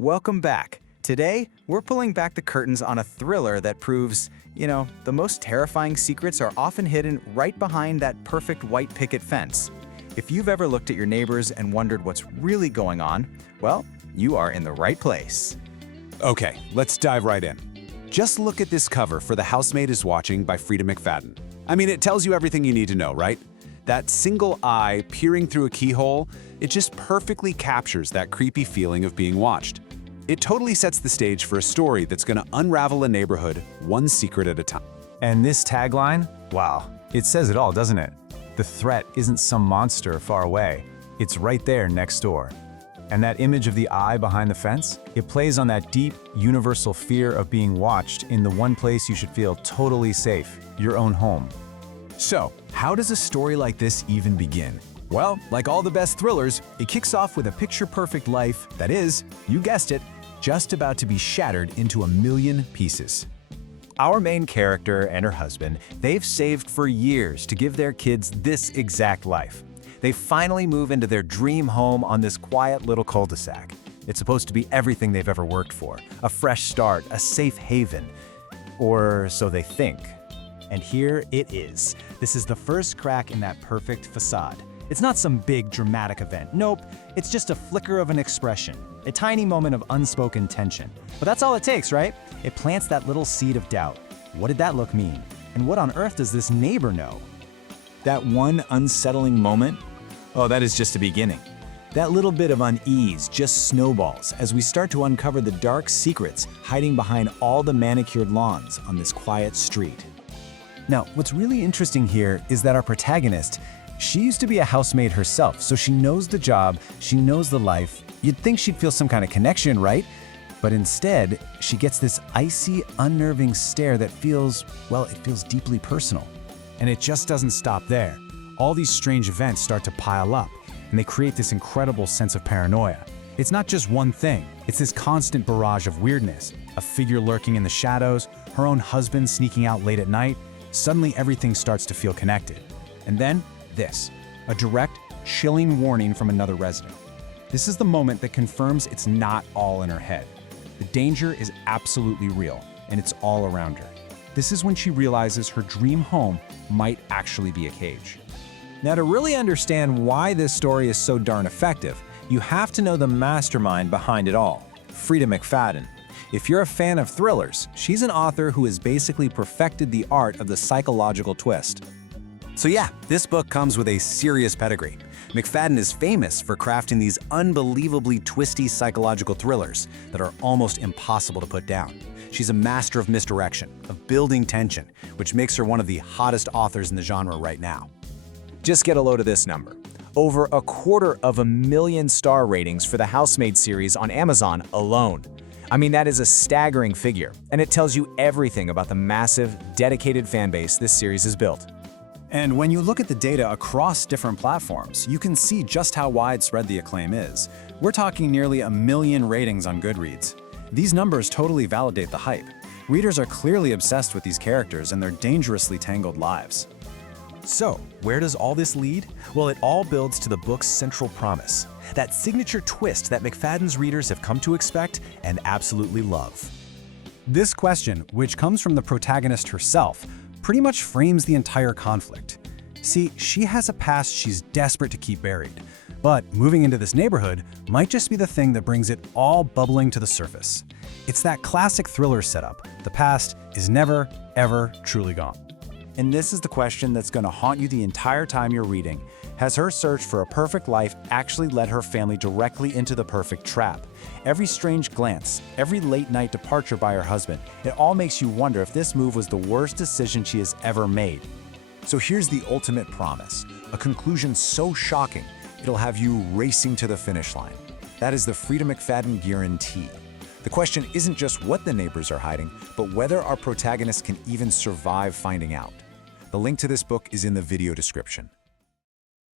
Welcome back. Today, we're pulling back the curtains on a thriller that proves, the most terrifying secrets are often hidden right behind that perfect white picket fence. If you've ever looked at your neighbors and wondered what's really going on, well, you are in the right place. Okay, let's dive right in. Just look at this cover for The Housemaid Is Watching by Freida McFadden. I mean, it tells you everything you need to know, right? That single eye peering through a keyhole, it just perfectly captures that creepy feeling of being watched. It totally sets the stage for a story that's going to unravel a neighborhood one secret at a time. And this tagline? Wow, it says it all, doesn't it? The threat isn't some monster far away. It's right there next door. And that image of the eye behind the fence? It plays on that deep, universal fear of being watched in the one place you should feel totally safe, your own home. So, how does a story like this even begin? Well, like all the best thrillers, it kicks off with a picture-perfect life that is, you guessed it, just about to be shattered into a million pieces. Our main character and her husband, they've saved for years to give their kids this exact life. They finally move into their dream home on this quiet little cul-de-sac. It's supposed to be everything they've ever worked for, a fresh start, a safe haven. Or so they think. And here it is. This is the first crack in that perfect facade. It's not some big dramatic event. Nope, it's just a flicker of an expression, a tiny moment of unspoken tension. But that's all it takes, right? It plants that little seed of doubt. What did that look mean? And what on earth does this neighbor know? That one unsettling moment? Oh, that is just the beginning. That little bit of unease just snowballs as we start to uncover the dark secrets hiding behind all the manicured lawns on this quiet street. Now, what's really interesting here is that our protagonist, she used to be a housemaid herself, so she knows the job, she knows the life. You'd think she'd feel some kind of connection, right? But instead, she gets this icy, unnerving stare that feels deeply personal. And it just doesn't stop there. All these strange events start to pile up, and they create this incredible sense of paranoia. It's not just one thing, it's this constant barrage of weirdness. A figure lurking in the shadows, her own husband sneaking out late at night. Suddenly everything starts to feel connected. And then, this, a direct, chilling warning from another resident. This is the moment that confirms it's not all in her head. The danger is absolutely real, and it's all around her. This is when she realizes her dream home might actually be a cage. Now, to really understand why this story is so darn effective, you have to know the mastermind behind it all, Freida McFadden. If you're a fan of thrillers, she's an author who has basically perfected the art of the psychological twist. So yeah, this book comes with a serious pedigree. McFadden is famous for crafting these unbelievably twisty psychological thrillers that are almost impossible to put down. She's a master of misdirection, of building tension, which makes her one of the hottest authors in the genre right now. Just get a load of this number. Over 250,000 star ratings for the Housemaid series on Amazon alone. I mean, that is a staggering figure, and it tells you everything about the massive, dedicated fan base this series has built. And when you look at the data across different platforms, you can see just how widespread the acclaim is. We're talking nearly 1 million ratings on Goodreads. These numbers totally validate the hype. Readers are clearly obsessed with these characters and their dangerously tangled lives. So, where does all this lead? Well, it all builds to the book's central promise, that signature twist that McFadden's readers have come to expect and absolutely love. This question, which comes from the protagonist herself, pretty much frames the entire conflict. See, she has a past she's desperate to keep buried, but moving into this neighborhood might just be the thing that brings it all bubbling to the surface. It's that classic thriller setup. The past is never, ever truly gone. And this is the question that's going to haunt you the entire time you're reading. Has her search for a perfect life actually led her family directly into the perfect trap? Every strange glance, every late-night departure by her husband, it all makes you wonder if this move was the worst decision she has ever made. So here's the ultimate promise, a conclusion so shocking, it'll have you racing to the finish line. That is the Freida McFadden guarantee. The question isn't just what the neighbors are hiding, but whether our protagonist can even survive finding out. The link to this book is in the video description.